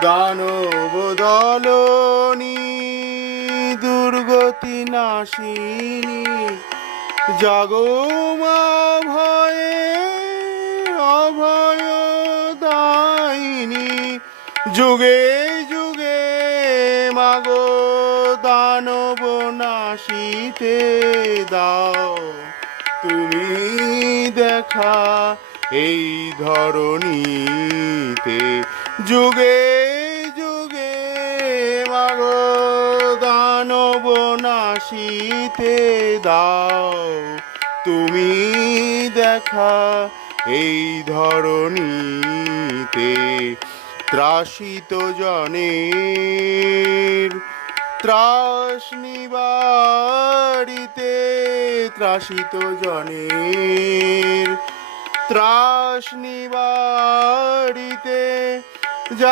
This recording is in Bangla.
দানব দলনি দুর্গতি নাশিনী জাগো মা ভয়ে অভয় দায়িনী যুগে যুগে মাগো দানব নাশিতে দাও তুমি দেখা এই ধরণীতে যুগে যুগে মাগো দানব নাশিতে দাও তুমি দেখা এই ধরণীতে ত্রাসিত জনের ত্রাস নিবারিতে ত্রাসিত জনের ত্রাস নিবারিতে